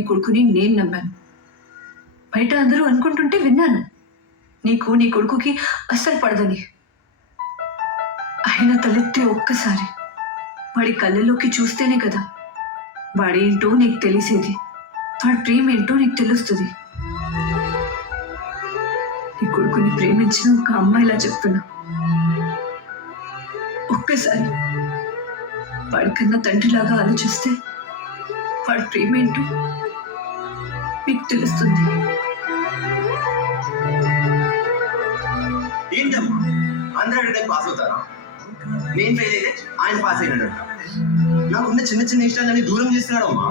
నీ కొడుకుని నేను నమ్మాను. బయట అందరూ అనుకుంటుంటే విన్నాను నీకు నీ కొడుకుకి అస్సలు పడదని. అయినా తలెత్తే ఒక్కసారి వాడి కళ్ళలోకి చూస్తేనే కదా వాడేంటో నీకు తెలిసేది, వాడి ప్రేమ ఏంటో నీకు తెలుస్తుంది. నీ కొడుకుని ప్రేమించిన ఒక అమ్మాయిలా చెప్తున్నా. ఒక్కసారి వాడికన్నా తండ్రిలాగా ఆలోచిస్తే వాడి ప్రేమ ఏంటో మీకు తెలుస్తుంది. ఏంటమ్మా అందరూ పాస్ అవుతారా? నేను ఫెయిల్ అయితే ఆయన పాస్ అయినాడంట. నాకున్న చిన్న చిన్న ఇష్టాలని దూరం చేస్తున్నాడు అమ్మా.